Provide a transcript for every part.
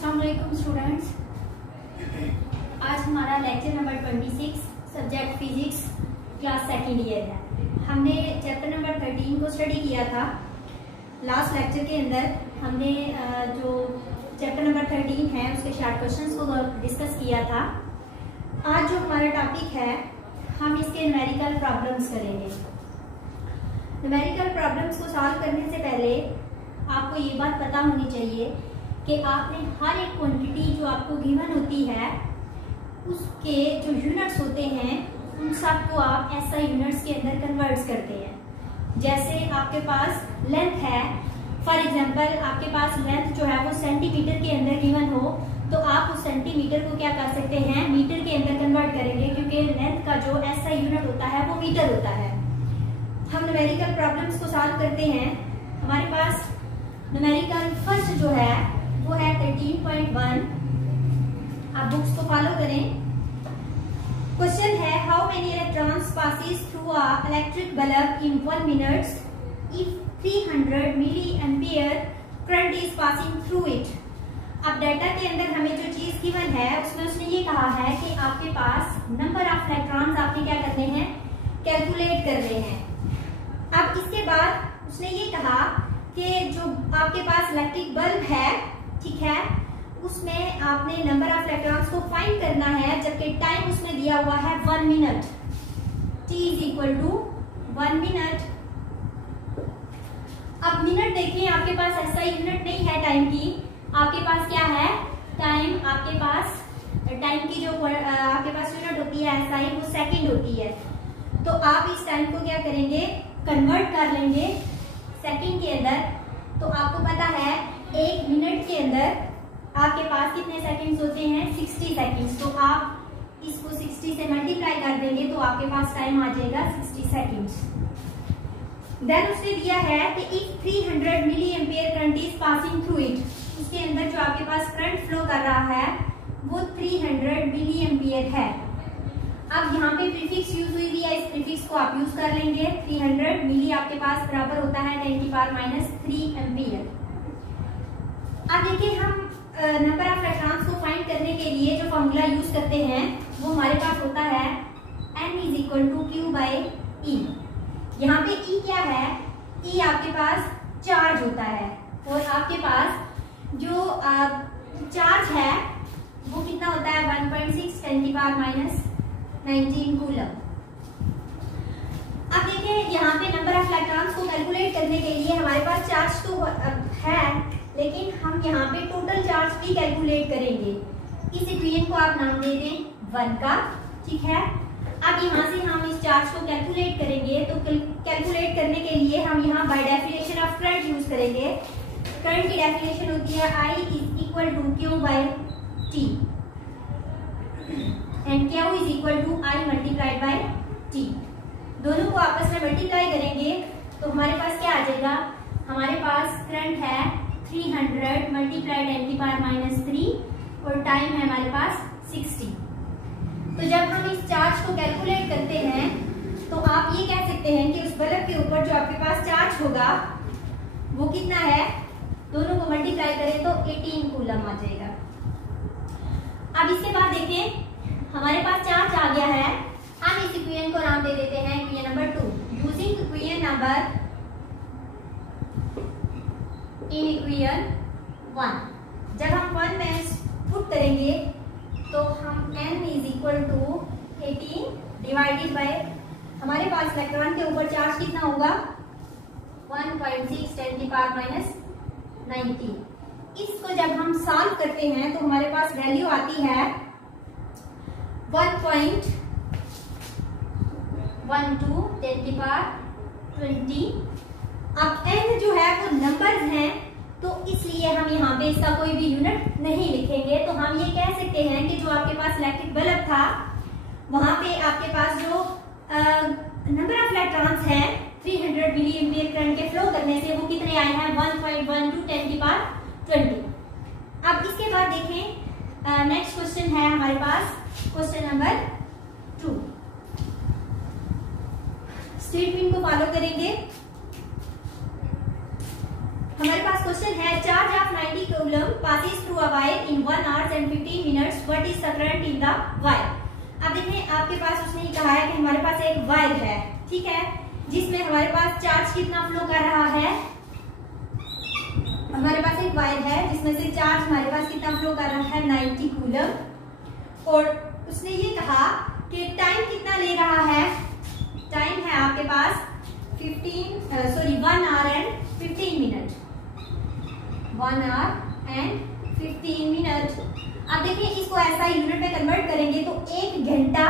अस्सलाम वालेकुम स्टूडेंट्स। आज हमारा lecture number 26 subject physics class second year है। हमने चैप्टर नंबर 13 को स्टडी किया था। लास्ट लेक्चर के अंदर हमने जो चैप्टर नंबर 13 है उसके शार्ट क्वेश्चंस को डिस्कस किया था। आज जो हमारा टॉपिक है हम इसके न्यूमेरिकल प्रॉब्लम्स करेंगे। न्यूमेरिकल प्रॉब्लम्स को सॉल्व करने से पहले आपको ये बात पता होनी चाहिए कि आपने हर एक क्वांटिटी जो आपको गिवन होती है उसके जो यूनिट्स होते हैं उन सबको आप एसआई यूनिट्स के अंदर कन्वर्ट करते हैं। जैसे आपके पास लेंथ है, फॉर एग्जांपल आपके पास लेंथ जो है वो सेंटीमीटर के अंदर गिवन हो तो आप उस सेंटीमीटर को क्या कर सकते हैं, मीटर के अंदर कन्वर्ट करेंगे, क्योंकि लेंथ का जो एसआई यूनिट होता है वो मीटर होता है। हम न्यूमेरिकल प्रॉब्लम्स को सॉल्व करते हैं। हमारे पास न्यूमेरिकल फर्स्ट जो है वो है 13.1। आप बुक्स को फॉलो करें। क्वेश्चन है how many electrons passes through a electric bulb in 1 minute if 300 milli ampere current is passing through it. अब डाटा के अंदर हमें जो चीज गिवन है उसमें उसने ये कहा है कि आपके पास नंबर ऑफ इलेक्ट्रॉन्स आपने क्या करने हैं, कैलकुलेट करने हैं। अब इसके बाद उसने ये कहा कि जो आपके पास इलेक्ट्रिक बल्ब है, ठीक है, उसमें आपने नंबर ऑफ इलेक्ट्रॉन्स को फाइंड करना है, जबकि टाइम उसमें दिया हुआ है 1 minute. t is equal to 1 minute. अब मिनट देखिए, आपके पास ऐसा यूनिट नहीं है टाइम की, आपके पास क्या है टाइम, आपके पास टाइम की जो आपके पास यूनिट होती है एसआई वो सेकंड होती है। तो आप इस टाइम को क्या करेंगे, कन्वर्ट कर लेंगे सेकंड के अंदर। तो आपको पता है 1 मिनट के अंदर आपके पास कितने सेकंड्स होते हैं, 60 सेकंड्स। तो आप इसको 60 से मल्टीप्लाई कर देंगे तो आपके पास टाइम आ जाएगा 60 सेकंड्स। देन उसने दिया है कि if 300 milli ampere current is passing through it, उसके अंदर जो आपके पास करंट फ्लो कर रहा है वो 300 मिली एम्पियर है। अब यहाँ पे प्रीफिक्स यूज हुई है, इस प्रीफिक्स को आप यूज कर लेंगे। 300 मिली आपके पास बराबर होता है 10⁻³ एम्पियर। अब देखिए हम नंबर ऑफ इलेक्ट्रॉन्स को फाइंड करने के लिए जो फॉर्मूला यूज करते हैं वो हमारे पास होता है n is equal to Q/E। यहाँ पे E क्या है, E आपके पास चार्ज होता है और आपके पास जो चार्ज है वो कितना होता है 1.6 10⁻⁹ कूलम। अब देखिए यहाँ पे नंबर ऑफ इलेक्ट्रॉन्स को कैलकुलेट करने के लिए हमारे पास चार्ज तो है, लेकिन हम यहाँ पे टोटल चार्ज भी कैलकुलेट करेंगे। इस इक्वेशन को आप नाम दे दें 1 का, ठीक है। अब यहाँ से हम इस चार्ज को कैलकुलेट करेंगे, तो कैलकुलेट करने के लिए हम यहाँ by definition of current use करेंगे। करंट की डेफिनेशन होती है I is equal to Q/T and Q is equal to I multiplied by T। दोनों को आपस में मल्टीप्लाई करेंगे तो हमारे पास क्या आ जाएगा, हमारे पास करंट है 300 मल्टीप्लाइड 10⁻³ और टाइम है हमारे पास 60। तो जब हम इस चार्ज को कैलकुलेट करते हैं तो आप ये कह सकते हैं कि उस बल्ब के ऊपर जो आपके पास चार्ज होगा वो कितना है, दोनों को मल्टीप्लाई करें तो 18 कूलम आ जाएगा। अब इसके बाद देखें हमारे पास चार्ज आ गया है, हम इस इक्वेशन को नाम दे देते हैं equation number 2 using equation number in equation 1। जब हम 1 में पुट करेंगे तो हम n is equal to 18 divided by हमारे पास इलेक्ट्रॉन के ऊपर चार्ज कितना होगा 1.6 10⁻⁹। इसको जब हम सॉल्व करते हैं तो हमारे पास वैल्यू आती है 1.12 10⁻20। अब n जो है वो नंबर्स हैं तो इसलिए हम यहाँ पे इसका कोई भी यूनिट नहीं लिखेंगे। तो हम ये कह सकते हैं कि जो आपके पास इलेक्ट्रिक बल्ब था वहां पे आपके पास जो नंबर ऑफ इलेक्ट्रॉन्स हैं 300 मिली एम्पियर करंट के फ्लो करने से वो कितने आए हैं 1.12 10⁻20। अब इसके बाद देखें नेक्स्ट क्वेश्चन है हमारे पास क्वेश्चन नंबर 2। स्टेटमेंट को फॉलो करेंगे। हमारे पास क्वेश्चन है charge of 90 coulomb passes through a wire in 1 hour and 15 minutes. What is the current in the wire? अब देखें आपके पास उसने ही कहा है कि हमारे पास एक वायर है, ठीक है, जिसमें हमारे पास चार्ज कितना फ्लो कर रहा है। हमारे पास एक वायर है जिसमें से चार्ज हमारे पास कितना फ्लो कर रहा है 90 कूलम। और उसने ये कहा कि टाइम कितना ले रहा है। टाइम है आपके पास 1 hour and 15 minute. 1 hour and 15 minute. अब देखिए इसको ऐसा यूनिट में कन्वर्ट करेंगे तो 1 घंटा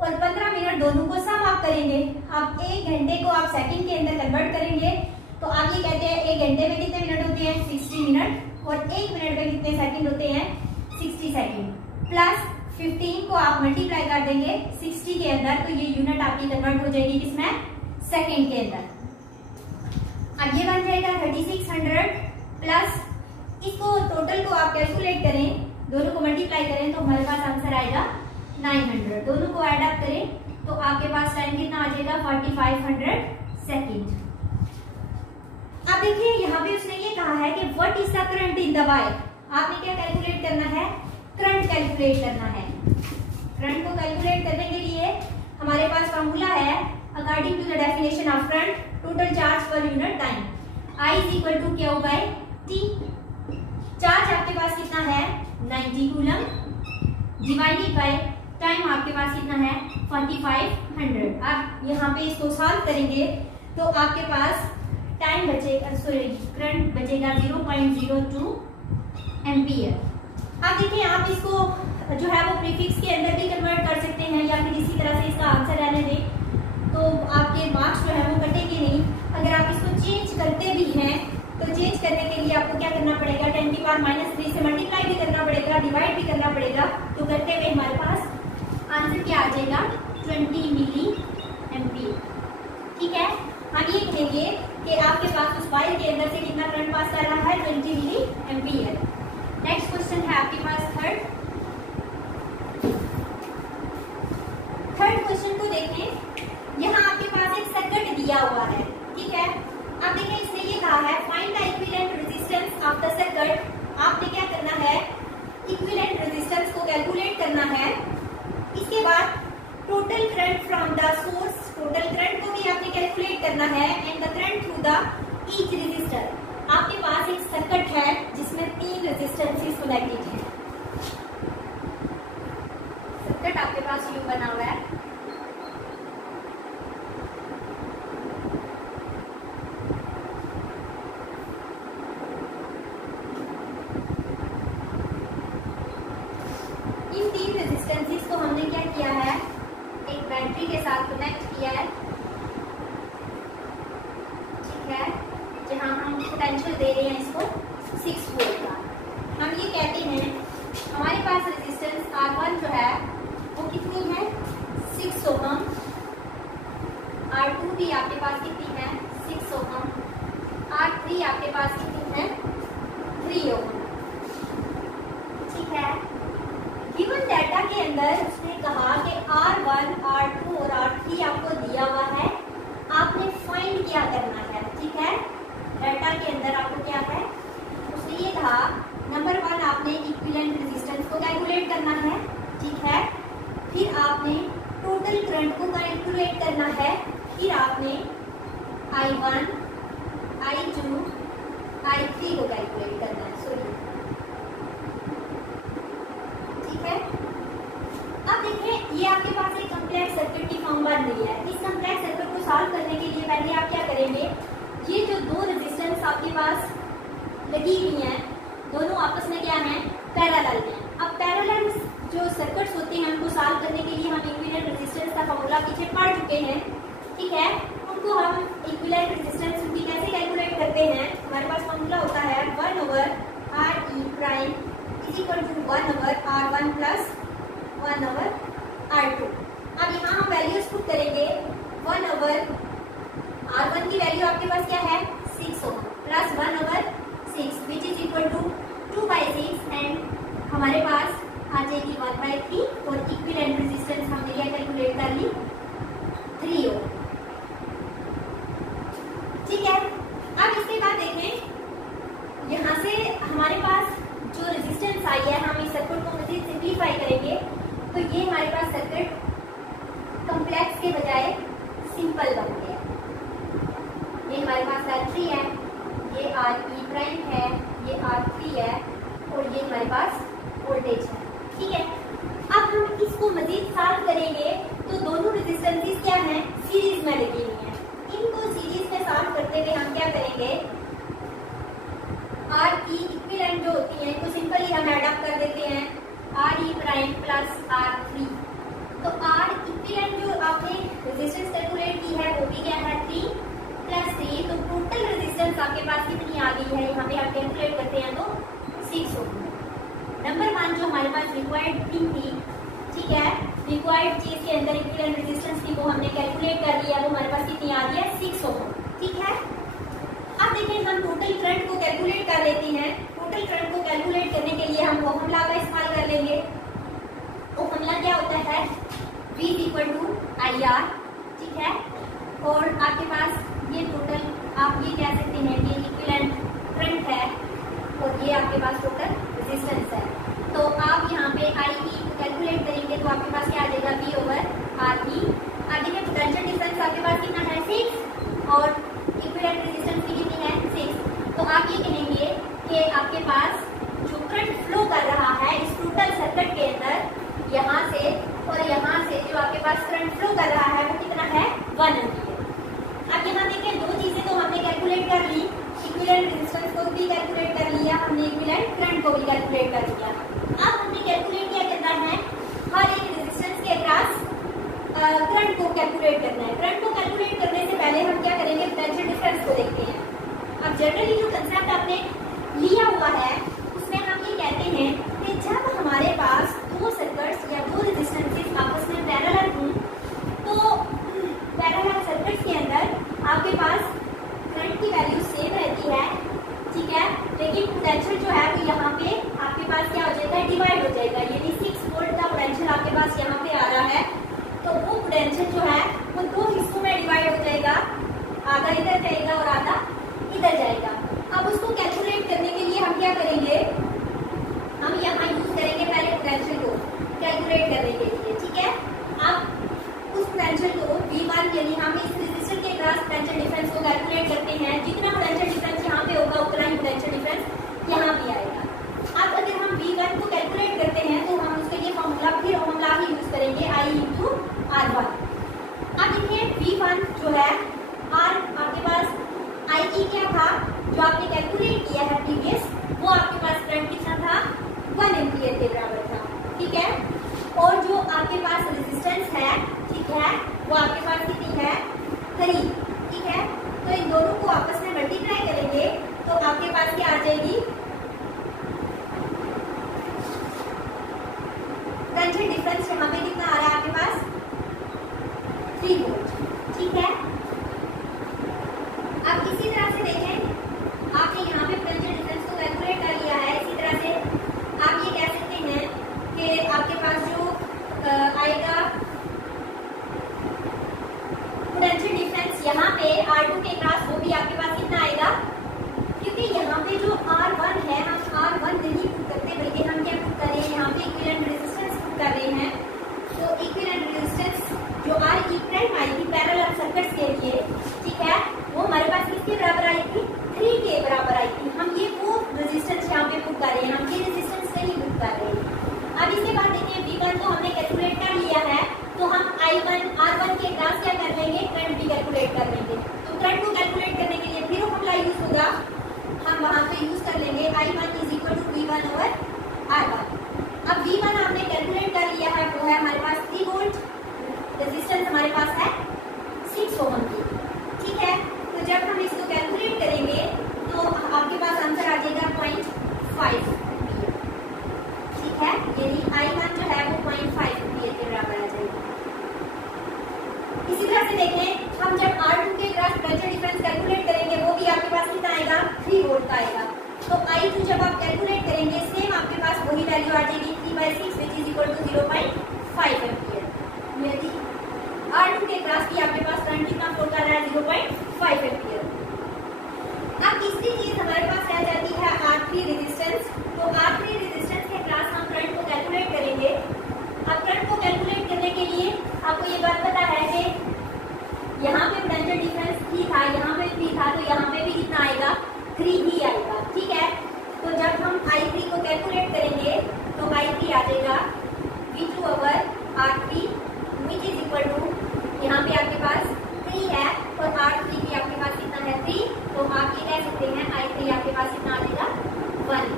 और 15 मिनट दोनों को सम आप करेंगे। आप 1 घंटे को आप सेकंड के अंदर कन्वर्ट करेंगे तो आप ये कहते हैं 1 घंटे में कितने मिनट होते हैं 60 मिनट और 1 मिनट में कितने सेकंड होते हैं 60 सेकंड। प्लस 15 को आप मल्टीप्लाई कर देंगे 60 के अंदर तो ये यूनिट आपकी कन्वर्ट हो जाएगी किसमें सेकंड के अंदर। अब ये बन जाएगा 3600 प्लस इसको टोटल को आप कैलकुलेट करें, दोनों को मल्टीप्लाई करें तो हमारे पास आंसर आएगा 900। दोनों को ऐड अप करें तो आपके पास टाइम कितना आ जाएगा 4500 सेकंड। अब देखिए यहाँ पे उसने ये कहा है कि what is the current in the wire. आपने क्या कैलकुलेट करना है, करंट कैलकुलेट करना है। करंट को कैलकुलेट करने के लिए हमारे पास फॉर्मूला है according to the definition of current total charge per unit time I is equal to Q by T। Charge आपके पास कितना है 90 कूलम डिवाइडेड बाय टाइम आपके पास कितना है 4500। अब यहाँ पे इसको सॉल्व करेंगे तो आपके पास टाइम बचेगा, सॉरी करंट बचेगा 0.02 एम्पियर। अब देखिए आप इसको जो है वो प्रीफिक्स के अंदर भी कन्वर्ट कर सकते हैं या फिर इसी तरह से इसका आंसर रहने दें तो आपके मार्क्स जो है वो कटेंगे नहीं। अगर आप इसको चेंज करते भी हैं तो चेंज करने के लिए आपको क्या करना पड़ेगा 10 की पावर -3 से मल्टीप्लाई भी करना पड़ेगा, डिवाइड भी करना पड़ेगा। तो करते हुए हमारे पास आंसर क्या आ जाएगा 20 मिली एम्पियर। ठीक है, हम ये कहेंगे कि आपके पास उस वायर के अंदर से कितना करंट पास कर रहा है 20 मिली एम्पियर। नेक्स्ट क्वेश्चन है आपके पास थर्ड क्वेश्चन को देखें। यहाँ आपके पास एक सर्किट दिया हुआ है, ठीक है। अब देखिए इसने ये कहा है find the equivalent resistance of the circuit. आपने क्या करना है इक्विवेलेंट रेजिस्टेंस को कैलकुलेट करना है। इसके बाद total current from the source, total current को भी आपने कैलकुलेट करना है and the current through the each resistor. आपके पास एक सर्किट है जिसमें 3 रेजिस्टेंसेस कनेक्टेड है। सर्किट आपके पास यू बना हुआ है। इन 3 रेजिस्टेंसेस को हमने क्या किया है एक बैटरी के साथ कनेक्ट किया है, ठीक है, जहां हम पोटेंशियल दे रहे हैं इसको 6 वोल्ट का। हम ये कहते हैं हमारे पास रेजिस्टेंस R1 जो है वो कितनी है 6 ओम। R2 भी आपके पास कितनी है 6 ओम। R3 आपके पास कितनी है 3 ओम, ठीक है। गिवन डाटा के अंदर उसने कहा कि R1, R2 और R3 आपको दिया हुआ है, आपने फाइंड क्या करना है, ठीक है। डाटा के अंदर आपको क्या है उसने ये कहा नंबर 1 आपने इक्विवेलेंट रेजिस्टेंस को कैलकुलेट करना है, ठीक है। फिर आपने टोटल करंट को कैलकुलेट करना है, फिर आपने I1, I2, I3 को कैलकुलेट करना है, सॉरी, ठीक है। अब देखिए ये आपके पास एक कॉम्प्लेक्स सर्किट की फॉर्म बन रही है। इस कॉम्प्लेक्स सर्किट को सॉल्व करने के लिए पहले आप क्या करेंगे, ये जो 2 रेजिस्टेंस आपके पास लगी हुई हैं दोनों आपस में क्या है पैरेलल हैं। अब पैरेलल जो सर्किट्स होते हैं उनको सॉल्व करने के लिए हम इक्विवेलेंट रेजिस्टेंस का फॉर्मूला पीछे पढ़ चुके हैं, ठीक है। उनको हम इक्विवेलेंट रेजिस्टेंस उनकी कैसे कैलकुलेट करते हैं, हमारे पास फॉर्मूला होता है 1/RE prime is equal to 1/R1 plus 1/R2। अब यहाँ हम वैल्यूज पुट करेंगे 1/R1 की वैल्यू आपके पास क्या है 6 ohm plus 1/6 which is equal to 2/6 and हमारे पास आ जाएगी 1/3 और इक्विवेलेंट रेजिस्टेंस हमने क्या कैलकुलेट कर ली 3 ओम, ठीक है। अब इसके बाद देखें हमारे पास जो रेजिस्टेंस आई है, हम इस सर्किट को मजीद सिंप्लीफाई करेंगे तो ये हमारे पास सर्किट कॉम्प्लेक्स के बजाय सिंपल बन गया। ये हमारे पास R3 है, ये RE प्राइम है, ये R3 है और ये हमारे पास वोल्टेज है। ठीक है, अब हम इसको मजीद सॉल्व करेंगे तो दोनों रेजिस्टेंसेस क्या हैं, सीरीज में लगी हुई हैं। इनको सीरीज में सॉल्व करते हुए हम क्या करेंगे, RE इक्विवेलेंट जो होती है इनको सिंपली हम ऐड अप कर देते हैं, RE प्राइम प्लस R3। तो R इक्विवेलेंट जो आपने रेजिस्टेंस कैलकुलेट की है वो भी क्या है 3 प्लस 3, तो टोटल रेजिस्टेंस आपके पास कितनी आ गई है, यहाँ पे आप कैलकुलेट करते हैं तो 6 होगी। नंबर 1 जो हमारे पास रिक्वायर्ड थिंग थी, ठीक है, रिक्वायर्ड चीज के अंदर इक्विवेलेंट रेजिस्टेंस की वो हमने कैलकुलेट कर लिया, वो हमारे पास कितनी आ गई है 6 ओम। ठीक है, अब देखिए हम टोटल करंट को कैलकुलेट कर लेते हैं। टोटल करंट को कैलकुलेट करने के लिए हम ओहम लॉ का इस्तेमाल कर लेंगे। ओहम लॉ क्या होता है, V = IR। ठीक है, और आपके पास ये टोटल आप ये कह सकते हैं कि इक्विवेलेंट करंट है और ये आपके पास टोटल रेजिस्टेंस है। तो आप यहाँ पे IE को कैलकुलेट करेंगे तो आपके पास क्या आ जाएगा V/RE। अब देखिए पोटेंशियल डिफरेंस आपके पास कितना है 6 और इक्विवेलेंट रेजिस्टेंस की कितनी है 6। तो आप ये कहेंगे कि आपके पास जो करंट फ्लो कर रहा है इस टोटल सर्किट के अंदर यहाँ से और यहाँ से जो आपके पास करंट फ्लो कर रहा है वो कितना है 1 एम्पीयर। अब यहाँ देखिए दो चीजें तो हमने कैलकुलेट कर ली, इक्विवेलेंट रेजिस्टेंस को भी कैलकुलेट कर लिया हमने, इक्विवेलेंट करंट को भी कैलकुलेट कर लिया। अब हमने कैलकुलेट क्या करना है, हर एक रेजिस्टेंस के अक्रॉस करंट को कैलकुलेट करना है। करंट को कैलकुलेट करने से पहले हम क्या करेंगे, पोटेंशियल डिफरेंस को देखते हैं। अब जनरली जो कंसेप्ट आपने लिया हुआ है उसमें हम ये कहते हैं कि जब हमारे पास दो सर्किट्स या दो रेजिस्टेंसेस आपस में पैरेलल हों तो पैरेलल सर्किट्स के अंदर आपके पास करंट की वैल्यू सेम रहती है। ठीक है, लेकिन पोटेंशियल जो है वो यहाँ पे आपके पास क्या हो जाएगा, डिवाइड हो जाएगा। यानी 6 वोल्ट का पोटेंशियल आपके पास यहाँ पे आ रहा है तो वो पोटेंशियल जो है वो दो हिस्सों में डिवाइड हो जाएगा, आधा इधर जाएगा और आधा इधर जाएगा। अब उसको कैलकुलेट करने के लिए हम क्या करेंगे, हम यहाँ यूज करेंगे पहले पोटेंशियल को कैलकुलेट करने के लिए। ठीक है, अब उस पोटेंशियल को V1 यानी हम इस रेजिस्टर के अक्रॉस पोटेंशियल डिफरेंस को कैलकुलेट करते हैं। जितना पोटेंशियल डिफरेंस यहाँ पे होगा उतना ही पोटेंशियल डिफरेंस यहाँ भी आएगा। अब अगर हम V1 को कैलकुलेट करते हैं तो हम उसके लिए फॉर्मूला फिर ओहम लॉ ही यूज करेंगे, I/R1। अब देखिए V1 जो है R आपके पास IE क्या था जो आपने कैलकुलेट किया है प्रीवियस, वो आपके पास करंट कितना था 1 एम्पीयर के बराबर था। ठीक है, और जो आपके पास रेजिस्टेंस है, ठीक है, वो आपके पास कितनी है 3। ठीक है, तो इन दोनों को आपस में मल्टीप्लाई करेंगे तो आपके पास क्या आ जाएगी, पोटेंशियल डिफरेंस यहाँ पे कितना आ रहा है आपके पास 3 वोल्ट। ठीक है, अब इसी तरह से देखें, आपने यहाँ पे पोटेंशियल डिफरेंस को कैलकुलेट कर लिया है। इसी तरह से आप ये कह सकते हैं कि आपके पास जो आएगा पोटेंशियल डिफरेंस यहाँ पे R2 के क्रॉस वो भी आपके पास कितना आएगा, क्योंकि यहाँ पे जो R1 है हम R1 नहीं पुट करते बल्कि हम क्या पुट कर रहे हैं, यहाँ पे इक्विवेलेंट रेजिस्टेंस पुट कर रहे हैं। तो इक्विवेलेंट रेजिस्टेंस जो RE प्राइम आई थी पैरेलल सर्किट्स के लिए, ठीक है, वो हमारे पास किसके बराबर आई थी 3 के बराबर आई थी। हम ये वो रेजिस्टेंस यहाँ पे पुट कर रहे हैं, हम ये रेजिस्टेंस नहीं पुट कर रहे हैं। अब इसके बाद देखिए V1 तो हमने कैलकुलेट कर लिया है तो हम R1 के अक्रॉस क्या कर लेंगे, करंट भी कैलकुलेट कर लेंगे। तो करंट को कैलकुलेट करने के लिए फिर फॉर्मूला यूज होगा, हम वहां पे यूज कर लेंगे I1 = V1/R1। अब V1 हमने कैलकुलेट कर लिया है, वो है हमारे पास 3 वोल्ट, रेजिस्टेंस हमारे पास है 6 ओम की। ठीक है, तो जब हम इसको कैलकुलेट करेंगे था तो यहाँ पे भी कितना आएगा 3 ही आएगा, ठीक है। तो जब हम I3 को कैलकुलेट करेंगे तो I3 आ जाएगा V2/R3 which is equal to, यहाँ पे आपके पास 3 है और R3 भी आपके पास कितना है 3, तो आप ये कह सकते हैं I3 आपके पास कितना आ जाएगा 1।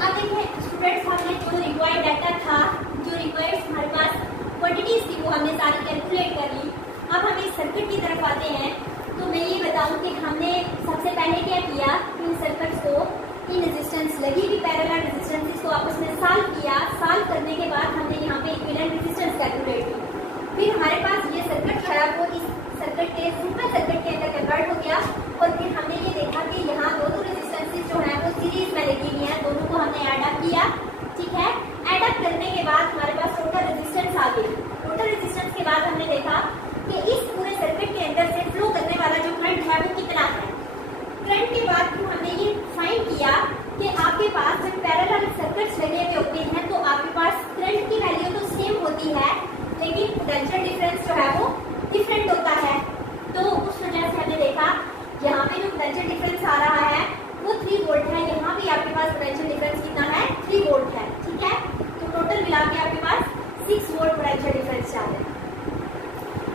अब देखिए स्टूडेंट्स, हमने जो रिक्वायर्ड डाटा था, जो रिक्वायर्ड हमारे पास क्वांटिटीज थी वो हमने सारी कैलकुलेट कर ली। अब हम इस सर्किट की तरफ आते हैं। तो मैं ये बताऊं कि हमने सबसे पहले क्या किया, इन सर्किट्स को, इन रेजिस्टेंस लगी हुई पैरेलल रेजिस्टेंसेस को आपस में सॉल्व किया। सॉल्व करने के बाद हमने यहाँ पे इक्विवेलेंट रेजिस्टेंस कैलकुलेट की। फिर हमारे पास ये सर्किट जो है वो इस सर्किट के सिंपल सर्किट के अंदर कन्वर्ट हो गया और फिर हमने ये देखा कि यहाँ दोनों रेजिस्टेंसेस जो है वो सीरीज में लगी हुई है, दोनों को हमने ऐड अप किया, ठीक है। ऐड अप करने के बाद हमारे पास टोटल रेजिस्टेंस आ गई। टोटल रेजिस्टेंस के बाद हमने देखा कि इस पूरे सर्किट के अंदर से फ्लो करने वाला जो करंट है वो कितना है। करंट के बाद हमने ये फाइंड किया कि आपके पास जब पैरेलल सर्किट्स लगे हुए होते हैं तो आपके पास करंट की वैल्यू तो सेम होती है, लेकिन पोटेंशियल डिफरेंस जो है वो डिफरेंट होता है। तो उस वजह से हमने देखा यहाँ पे जो पोटेंशियल डिफरेंस आ रहा है वो 3 वोल्ट है, यहाँ भी आपके पास पोटेंशियल डिफरेंस कितना है 3 वोल्ट है, ठीक है। तो टोटल मिला के आपके पास 6 वोल्ट पोटेंशियल डिफरेंस आ रहा है।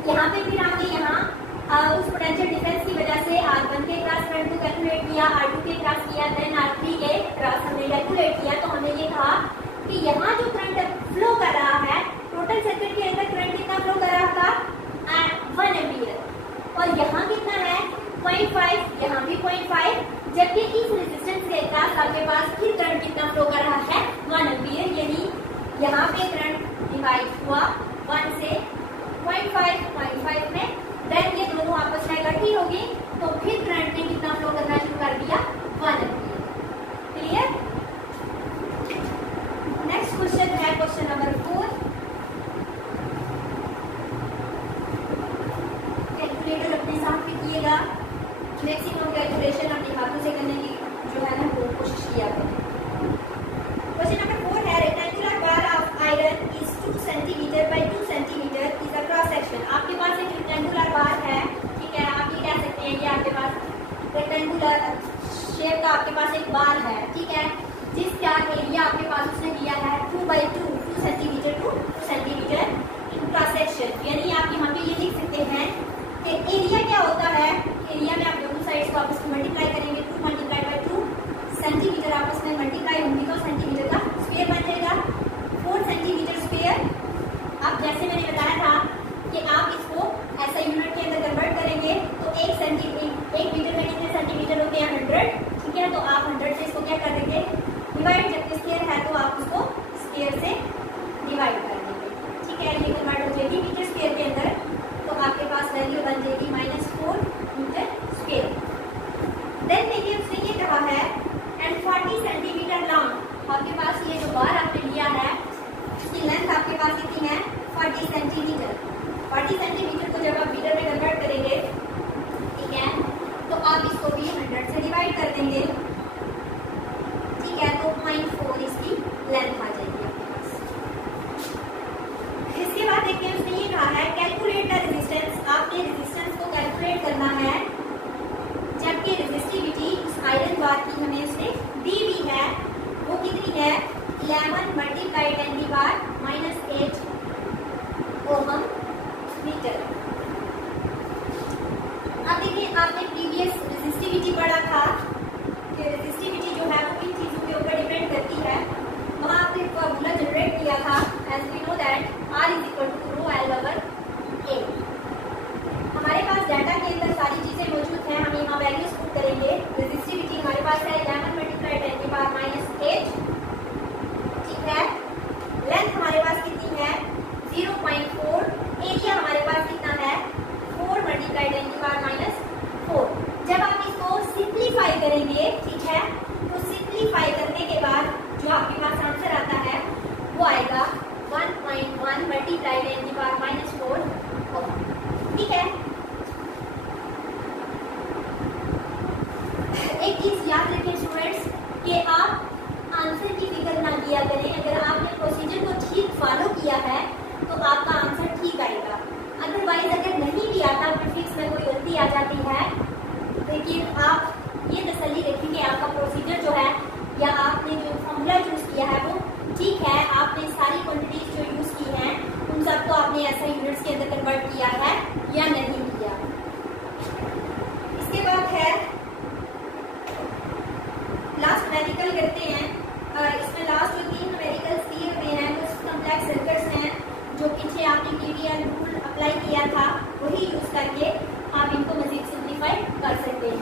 यहाँ पे फिर हमने यहाँ उस पोटेंशियल डिफरेंस की वजह से R1 के क्रॉस करंट को कैलकुलेट किया, R2 के क्रॉस किया, देन R3 के क्रॉस हमने कैलकुलेट किया। तो हमने ये कहा कि यहाँ जो करंट फ्लो कर रहा है, टोटल सर्किट के अंदर करंट कितना फ्लो कर रहा था 1 एम्पीयर, और यहाँ कितना है 0.5, यहाँ भी 0.5, जबकि इस रेजिस्टेंस के साथ आपके पास फिर करंट कितना फ्लो कर रहा है 1 एम्पीयर, यानी यहाँ पे करंट डिवाइड हुआ 1 से 0.5 में, देन ये दोनों आपस में इकट्ठी होगी तो फिर करंट ने कितना फ्लो करना शुरू कर दिया 1 एम्पीयर। क्लियर? नेक्स्ट क्वेश्चन है क्वेश्चन नंबर 4। कैलकुलेटर अपने साथ कीजिएगा, मैक्सिमम कैलकुलेशन अपने हाथों से करने की जो है ना वो कोशिश किया करें। क्वेश्चन नंबर 4 है rectangular bar of iron is 2 centimetre bye 2 centimetre is a cross section. आपके पास एक रेक्टेंगुलर बार है, ठीक है, आप ये कह सकते हैं कि आपके पास रेक्टेंगुलर शेप का आपके पास एक बार है, ठीक है, जिसका एरिया आपके पास उसने दिया है 2 centimetre to 2 centimetre in cross section. यानी आप यहाँ पे ये लिख सकते हैं कि एरिया क्या होता है, एरिया में आप दोनों साइड्स को आपस में मल्टीप्लाई करेंगे, 2 मल्टीप्लाई बाय 2 सेंटीमीटर आपस में मल्टीप्लाई होंगी तो सेंटीमीटर का स्क्वायर बन जाएगा 4 सेंटीमीटर स्क्वायर। अब जैसे मैंने बताया था कि आप इसको ऐसा यूनिट के अंदर कन्वर्ट करेंगे तो 1 मीटर में कितने सेंटीमीटर होते हैं 100, ठीक है। तो आप 100 से इसको क्या कर देंगे डिवाइड, जब स्क्वायर है तो आप उसको स्क्वायर से डिवाइड कर देंगे, ठीक है। ये कन्वर्ट हो जाएगी मीटर स्क्वायर के अंदर, तो आपके पास वैल्यू बन जाएगी -4 मीटर स्क्वायर। देन देखिए उसने ये कहा है एंड 40 सेंटीमीटर लॉन्ग, आपके पास ये जो बार आपने लिया है उसकी लेंथ आपके पास कितनी है 40 सेंटीमीटर। 40 सेंटीमीटर को जब आप मीटर में कन्वर्ट करेंगे, ठीक है, तो आप इसको भी 100 से डिवाइड कर देंगे, ठीक है, तो 0.4 इसकी लेंथ आ जाएगी आपके पास। इसके बाद देखिए उसने ये कहा है कैलकुलेट द रेजिस्टेंस। आपके रेजिस्टेंस को कैलकुलेट करना है, जबकि रेजिस्टिविटी उस आयरन बार की हमें उसने दी हुई है, वो कितनी है 11 मल्टीप्लाई 10⁻⁻8 ओहम मीटर। अब देखिए आपने प्रीवियस रेजिस्टिविटी पढ़ा था कि रेजिस्टिविटी जो है वो किन चीजों के ऊपर डिपेंड करती है। वहां आपने फॉर्मूला जनरेट किया था as we know that R = ρL/A। हमारे पास डाटा के अंदर सारी चीजें मौजूद हैं, हम यहाँ वैल्यूज पुट करेंगे। रेजिस्टिविटी हमारे पास है 11 मल्टीप्लाई 10⁻⁸, ठीक है। लेंथ हमारे पास कितनी है 0.4, एरिया हमारे पास कितना है 4 मल्टीप्लाई 10⁻⁴। जब आप इसको सिंप्लीफाई करेंगे, ठीक है, तो सिंप्लीफाई करने के बाद जो आपके पास आंसर आता है वो आएगा 1.1 मल्टीप्लाई 10⁻⁴, ठीक है। एक चीज याद रखें स्टूडेंट्स कि आप आंसर की फिक्र ना किया करें। अगर आपने प्रोसीजर को ठीक फॉलो किया है तो आपका आंसर ठीक आएगा, अदरवाइज अगर नहीं भी आता, प्रीफिक्स में कोई गलती की आ जाती है, लेकिन आप ये तसल्ली रखें कि आपका प्रोसीजर जो है या आपने जो फॉर्मूला यूज किया है वो ठीक है, आपने सारी क्वांटिटीज जो यूज की हैं उन सबको आपने ऐसा यूनिट्स के अंदर कन्वर्ट किया है या नहीं किया। इसके बाद है लास्ट न्यूमेरिकल करते हैं। इसमें लास्ट जो 3 न्यूमेरिकल्स दिए हुए हैं कुछ कॉम्प्लेक्स सर्किट्स हैं जो पीछे आपने केवीएल रूल अप्लाई किया था, वही यूज करके आप इनको मजीद सिंप्लीफाई कर सकते हैं।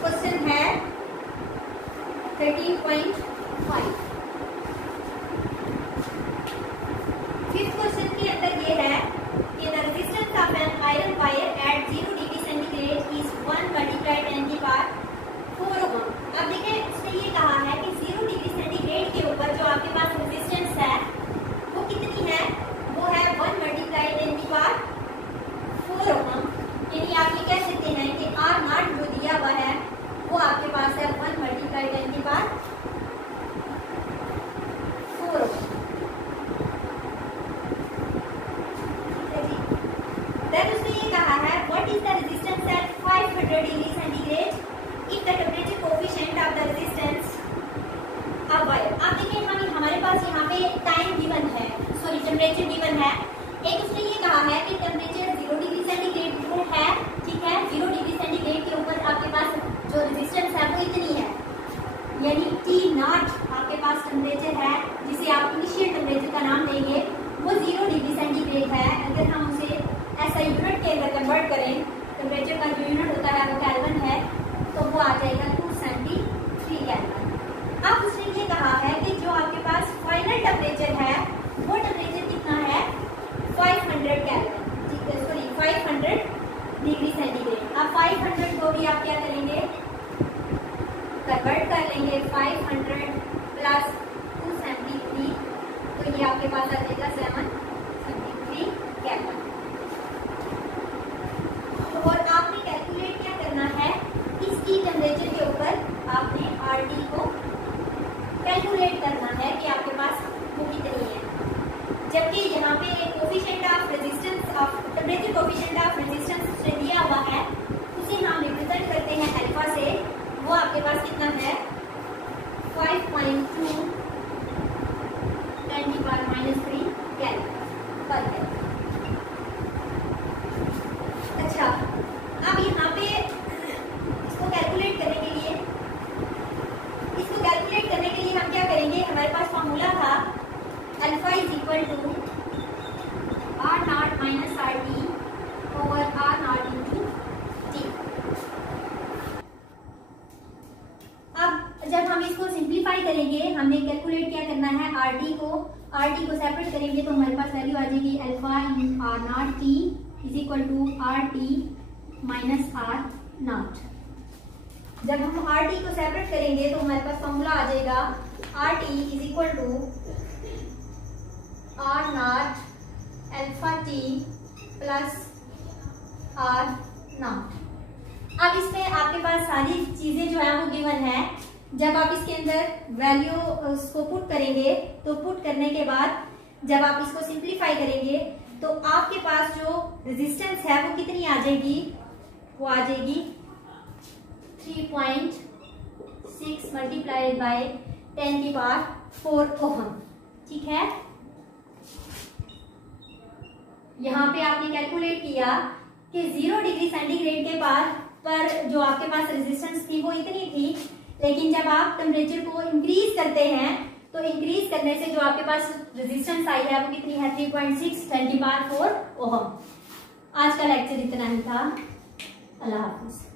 क्वेश्चन है 13.5। फिफ्थ क्वेश्चन के अंदर ये है कि the resistance of an iron wire eight 0 degree centigrade is 1 multiplied 10 की पावर 4 ओम। अब देखिए उसने ये कहा है कि 0 डिग्री सेंटीग्रेड के ऊपर जो आपके पास रेजिस्टेंस है वो कितनी है, वो है 1 मल्टीप्लाइड 10 की पावर 4 ओम। यानी आप ये कह सकते हैं कि आर नॉट जो दिया हुआ है वो आपके पास है 1 मल्टीप्लाइड 10 की पावर 4 ओम। देन उसने ये कहा है what is the resistance at 500 degree centigrade if the temperature coefficient of the resistance of wire. आप देखिए हमारे पास यहाँ पे टाइम गिवन है, सॉरी टेम्परेचर गिवन है। एक उसने ये कहा है कि टेम्परेचर 0 डिग्री सेंटीग्रेड है, ठीक है, 0 डिग्री सेंटीग्रेड के ऊपर आपके पास जो रेजिस्टेंस है वो इतनी है, यानी T नॉट आपके पास टेम्परेचर है जिसे आप इनिशियल टेम्परेचर का नाम देंगे, वो 0 डिग्री सेंटीग्रेड है। अगर हम उसे ऐसा यूनिट के अंदर कन्वर्ट करें, टेम्परेचर का जो यूनिट होता है वो केल्विन है, तो वो आ जाएगा 273 केल्विन। अब उसने ये कहा है कि जो आपके पास फाइनल टेम्परेचर है वो टेम्परेचर कितना है 500 केल्विन, ठीक है, सॉरी 500 डिग्री सेंटीग्रेड। अब 500 को भी आप क्या करेंगे, कन्वर्ट कर लेंगे 500 प्लस 273, तो ये आपके पास आ जाएगा 773 केल्विन। और आपने कैलकुलेट क्या करना है, इसकी टेम्परेचर के ऊपर आपने RT को कैलकुलेट करना है कि आपके पास वो कितनी है। जबकि यहाँ पे coefficient of resistance of temperature coefficient of resistance से दिया हुआ है, उसे हम रिप्रेजेंट करते हैं अल्फा से, वो आपके पास कितना है 5.2 10 की पावर -3 केल्विन पर है। अच्छा, अब यहाँ पे इसको कैलकुलेट करने के लिए हम क्या करेंगे, हमारे पास फॉर्मूला था alpha is equal to R not minus RT over R not into T। अब जब हम इसको सिंप्लीफाई करेंगे, हमने कैलकुलेट क्या करना है, RT को सेपरेट करेंगे तो हमारे पास वैल्यू आ जाएगी alpha in R not T is equal to RT minus R not. जब हम RT को सेपरेट करेंगे तो हमारे पास फॉर्मूला आ जाएगा RT is equal to R not alpha T plus R not. अब इसमें आपके पास सारी चीजें जो है वो गिवन है। जब आप इसके अंदर वैल्यू उसको पुट करेंगे तो पुट करने के बाद जब आप इसको सिंप्लीफाई करेंगे तो आपके पास जो रेजिस्टेंस है वो कितनी आ जाएगी, वो आ जाएगी 3.6 मल्टीप्लाइड बाय 10 की पावर 4 ओम, ठीक है। यहाँ पे आपने कैलकुलेट किया कि 0 डिग्री सेंटीग्रेड के पास पर जो आपके पास रेजिस्टेंस थी वो इतनी थी, लेकिन जब आप टेम्परेचर को इंक्रीज करते हैं तो इंक्रीज करने से जो आपके पास रेजिस्टेंस आई है वो कितनी है 3.6 10 की पावर 4 ओम। आज का लेक्चर इतना ही था। अल्लाह हाफिज।